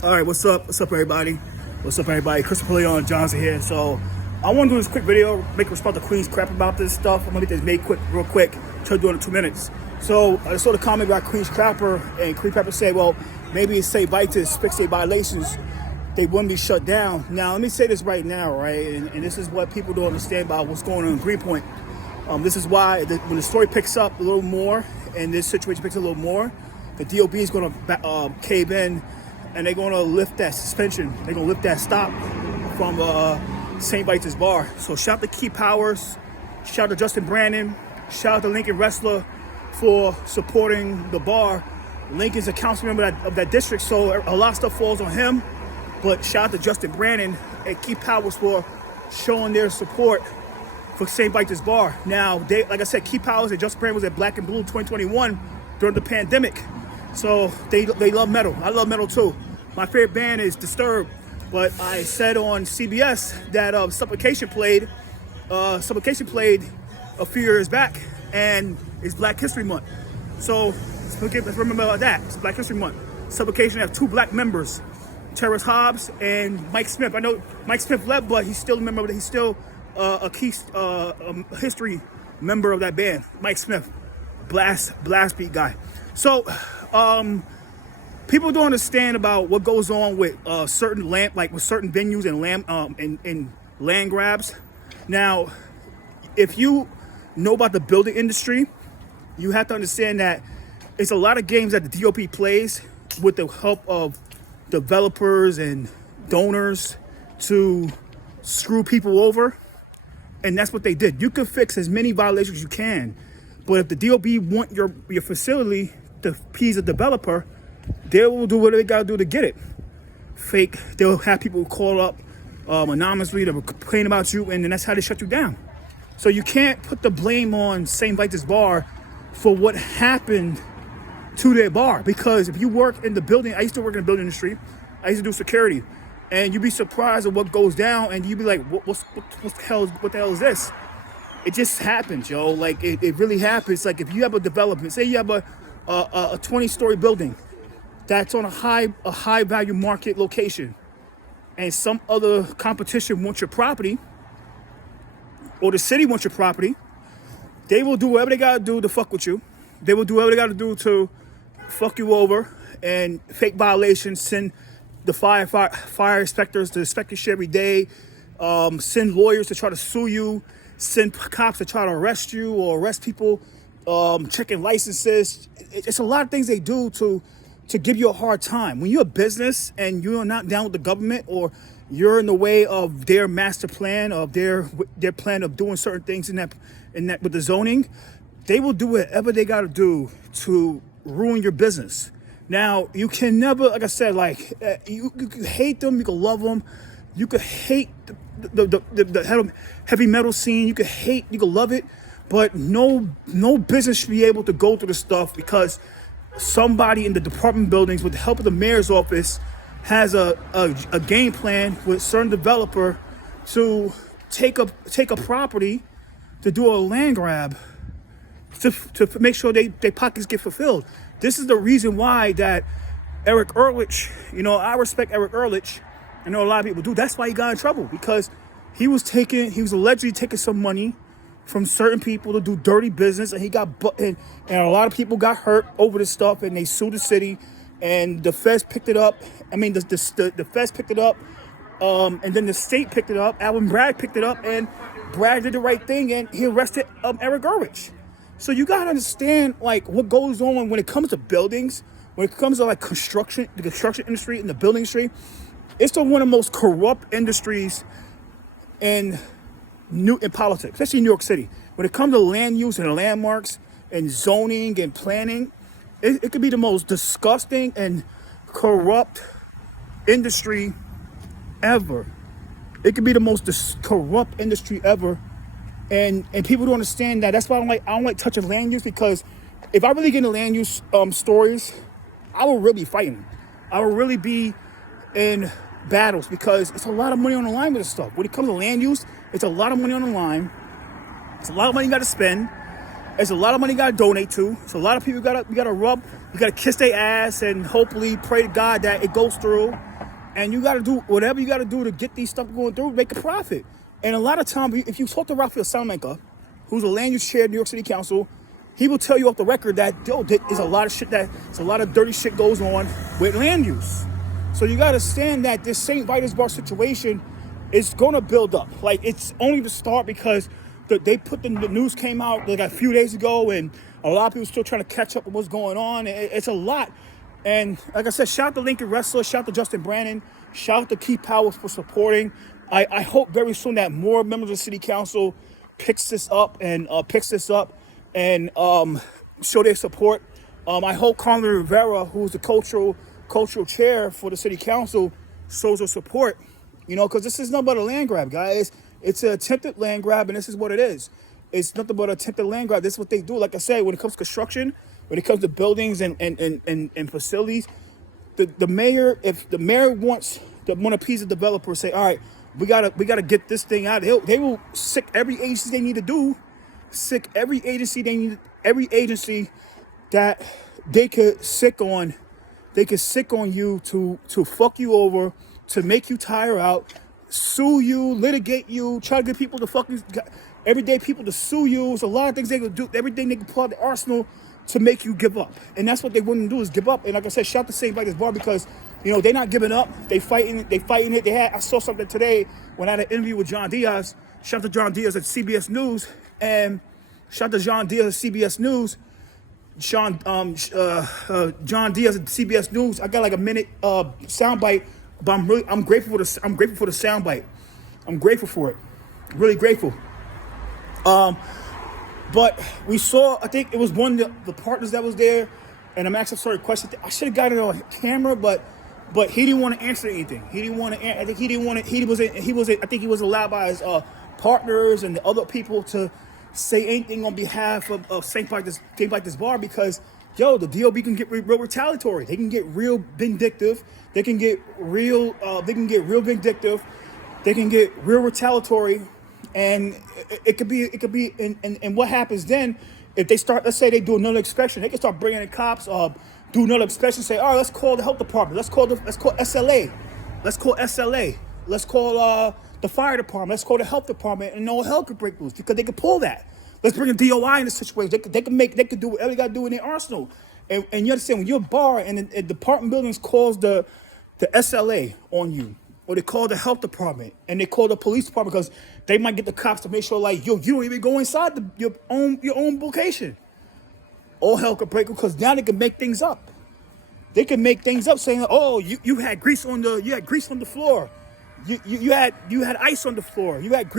All right, what's up? What's up, everybody? What's up, everybody? Christopher Leon Johnson here. So, I want to do this quick video, make a response to Queen's crap about this stuff. I'm gonna get this made quick, real quick. Try to do it in 2 minutes. So, I saw the comment about Queen's Crapper, and Queen Crapper said, well, maybe it's say Vitus fix their violations, they wouldn't be shut down. Now, let me say this right now, right? And this is what people don't understand about what's going on in Greenpoint. This is why when the story picks up a little more, and this situation picks up a little more, the DOB is going to cave in, and they're going to lift that suspension. They're going to lift that stop from St. Vitus Bar. So shout out to Key Powers, shout out to Justin Brandon, shout out to Lincoln Wrestler for supporting the bar. Lincoln's a council member of that district, so a lot of stuff falls on him. But shout out to Justin Brandon and Key Powers for showing their support for St. Vitus Bar. Now, like I said, Key Powers and Justin Brandon was at Black and Blue 2021 during the pandemic. So they love metal. I love metal too. My favorite band is Disturbed. But I said on CBS that Suffocation played a few years back, and it's Black History Month. So let's remember about that. It's Black History Month. Suffocation have 2 black members, Terrence Hobbs and Mike Smith. I know Mike Smith left, but he's still a member. He's still a key history member of that band. Mike Smith, blast beat guy. So people don't understand about what goes on with certain with certain venues and land grabs. Now, if you know about the building industry, you have to understand that it's a lot of games that the DOP plays with the help of developers and donors to screw people over, and that's what they did. You can fix as many violations as you can, but if the DOB want your facility to appease a developer, they will do what they gotta do to get it. They'll have people call up anonymously to complain about you, and then that's how they shut you down. So you can't put the blame on St. Vitus Bar for what happened to their bar, because if you work in the building, I used to work in the building industry, I used to do security, and you'd be surprised at what goes down, and you'd be like, what the hell is this? It just happens, yo. Like it really happens. Like if you have a development, say you have a 20-story building that's on a high value market location, and some other competition wants your property, or the city wants your property, they will do whatever they gotta do to fuck with you. They will do whatever they gotta do to fuck you over and fake violations, send the fire inspectors to inspect your shit every day, send lawyers to try to sue you, send cops to try to arrest you or arrest people, checking licenses. It's a lot of things they do to give you a hard time. When you're a business and you're not down with the government, or you're in the way of their master plan, of their plan of doing certain things in that with the zoning, they will do whatever they got to do to ruin your business. Now, you can never, like I said, you can hate them, you can love them, you could hate the heavy metal scene, you can love it, but no business should be able to go through the stuff because somebody in the department buildings, with the help of the mayor's office, has a game plan with a certain developer to take a property to do a land grab to make sure their pockets get fulfilled. This is the reason why that Eric Ehrlich, I respect Eric Ehrlich. I know a lot of people do. That's why he got in trouble, because he was allegedly taking some money from certain people to do dirty business, and and a lot of people got hurt over this stuff, and they sued the city, and the feds picked it up. I mean, the feds picked it up, and then the state picked it up. Alvin Bragg picked it up, and Bragg did the right thing, and he arrested Eric Ehrlich. So you gotta understand what goes on when it comes to buildings, when it comes to the construction industry and the building industry. It's one of the most corrupt industries in politics, especially in New York City. When it comes to land use and landmarks and zoning and planning, it could be the most disgusting and corrupt industry ever. It could be the most corrupt industry ever. And people don't understand that. That's why I don't like touching land use, because if I really get into land use stories, I will really be fighting. I will really be in battles, because it's a lot of money on the line with this stuff. When it comes to land use, it's a lot of money on the line. It's a lot of money you got to spend. There's a lot of money you gotta donate to. So a lot of people you gotta kiss their ass and hopefully pray to God that it goes through. And you gotta do whatever you gotta do to get these stuff going through, make a profit. And a lot of times, if you talk to Raphael Salamanca, who's a land use chair in New York City Council, he will tell you off the record that there's a lot of dirty shit goes on with land use. So you gotta understand that this St. Vitus bar situation is gonna build up. Like, it's only the start because the news came out like a few days ago, and a lot of people still trying to catch up with what's going on. It's a lot. And like I said, shout out to Lincoln Wrestler, shout out to Justin Brannon, shout out to Keith Powers for supporting. I hope very soon that more members of the city council picks this up and show their support. I hope Carmen Rivera, who's the cultural chair for the city council, shows her support. Because this is nothing but a land grab, guys. It's an attempted land grab, and this is what it is. It's nothing but an attempted land grab. This is what they do. Like I said, when it comes to construction, when it comes to buildings and facilities, the mayor, if the mayor wants to appease the developer, say, all right, we gotta get this thing out. They will sick every agency they need to do, sick every agency that they could sick on. They could sick on you to fuck you over, to make you tire out, sue you, litigate you, try to get people to fucking everyday people to sue you. There's a lot of things they could do, everything they can pull out the arsenal to make you give up. And that's what they wouldn't do, is give up. And like I said, shout out to St. Vitus Bar, because they're not giving up. They fighting it. I saw something today when I had an interview with John Diaz. Shout out to John Diaz at CBS News, and shout out to John Diaz at CBS News. John Diaz at CBS News. I got like a minute soundbite, but I'm grateful for the soundbite. I'm grateful for it, really grateful. But we saw, I think it was one of the partners that was there, and I'm asking certain questions. I should have got it on camera, but he didn't want to answer anything. He didn't want to. I think he didn't want to. I think he was allowed by his partners and the other people to say anything on behalf of St. Vitus Bar, because the DOB can get real retaliatory. They can get real vindictive. They can get real vindictive. They can get real retaliatory, and it could be. And what happens then if they start? Let's say they do another inspection. They can start bringing in cops. Do another inspection. Say, all right, let's call the health department. Let's call SLA. Let's call SLA. Let's call the fire department. Let's call the health department, and no hell could break loose because they could pull that. Let's bring a DOI in this situation. They could do whatever they got to do in their arsenal. And you understand, when you're a bar and the apartment buildings calls the SLA on you, or they call the health department and they call the police department because they might get the cops to make sure like you don't even go inside your own location. All hell could break because now they can make things up. They can make things up saying, oh, you had grease on the floor. You had ice on the floor. You had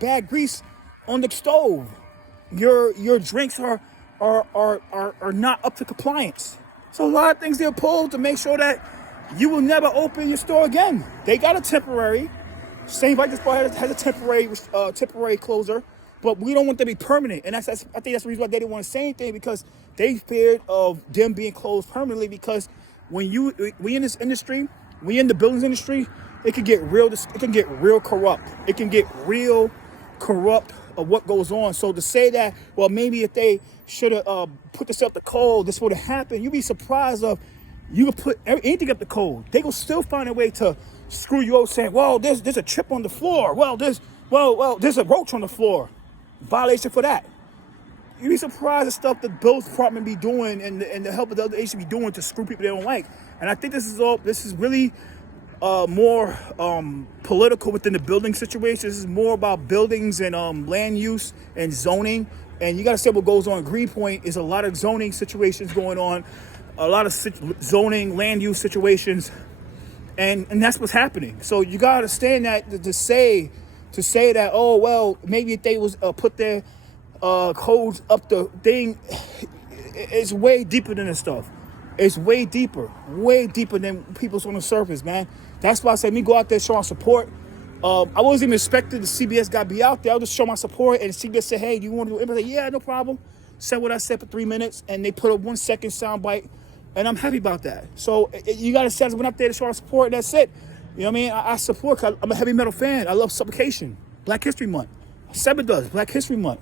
bad grease on the stove. Your drinks are not up to compliance. So a lot of things they're pulled to make sure that you will never open your store again. They got a temporary. St. Vitus Bar has a temporary closer, but we don't want them to be permanent. And I think that's the reason why they didn't want to say anything, because they feared of them being closed permanently. Because we in this industry, we in the buildings industry, it can get real corrupt. It can get real corrupt of what goes on. So to say that, well, maybe if they should have put this up to code, this would have happened. You'd be surprised of, you could put anything up to code. They will still find a way to screw you up, saying, well, there's a chip on the floor. There's a roach on the floor. Violation for that. You'd be surprised at stuff the buildings department be doing and the help of the other agency be doing to screw people they don't like. And I think this is really more political within the building situation. This is more about buildings and land use and zoning. And you got to say what goes on at Greenpoint is a lot of zoning situations going on, a lot of zoning, land use situations, and that's what's happening. So you got to understand that to say that, oh, well, maybe if they was put their codes up the thing, it's way deeper than this stuff. It's way deeper than people's on the surface, man. That's why I say me go out there showing support. I wasn't even expecting the CBS guy to be out there. I'll just show my support, and CBS said, hey, do you want to do it? I said, yeah, no problem. Said what I said for 3 minutes, and they put a 1 second soundbite, and I'm happy about that. So you got to say I went up there to show our support, and that's it. You know what I mean? I support, cause I'm a heavy metal fan. I love Supplication, Black History Month. Seba does, Black History Month.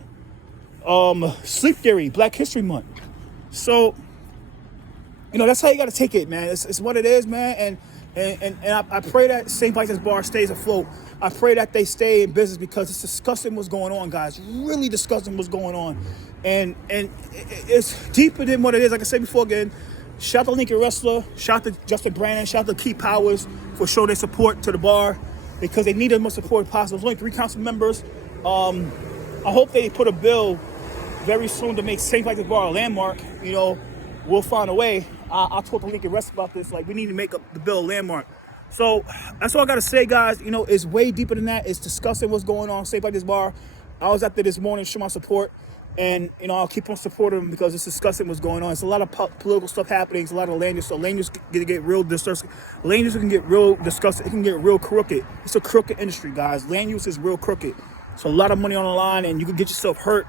Sleep Theory, Black History Month. So, that's how you got to take it, man. It's what it is, man. And I pray that St. Vitus Bar stays afloat. I pray that they stay in business because it's disgusting what's going on, guys. Really disgusting what's going on. And it's deeper than what it is. Like I said before, again, shout out to Lincoln Wrestler, shout out to Justin Brandon, shout out to Keith Powers for showing their support to the bar because they need as much support as possible. There's only 3 council members. I hope they put a bill very soon to make St. Vitus Bar a landmark. We'll find a way. I'll talk to Lincoln Wrestler about this. Like, we need to make the bill a landmark. So that's all I got to say, guys. It's way deeper than that. It's disgusting what's going on St. Vitus Bar. I was out there this morning to show my support. And, I'll keep on supporting them because it's disgusting what's going on. It's a lot of political stuff happening. It's a lot of land use. So land use can get real disgusting. Land use can get real disgusting. It can get real crooked. It's a crooked industry, guys. Land use is real crooked. So a lot of money on the line, and you can get yourself hurt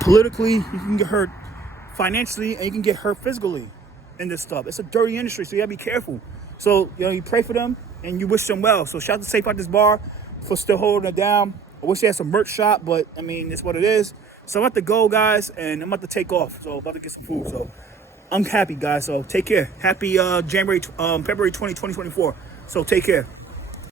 politically. You can get hurt financially, and you can get hurt physically in this stuff. It's a dirty industry, so you gotta be careful. So, you pray for them, and you wish them well. So shout out to St. Vitus Bar for still holding it down. I wish they had some merch shop, but it's what it is. So I'm about to go, guys, and I'm about to take off. So I'm about to get some food. So I'm happy, guys. So take care. Happy February 20, 2024. So take care.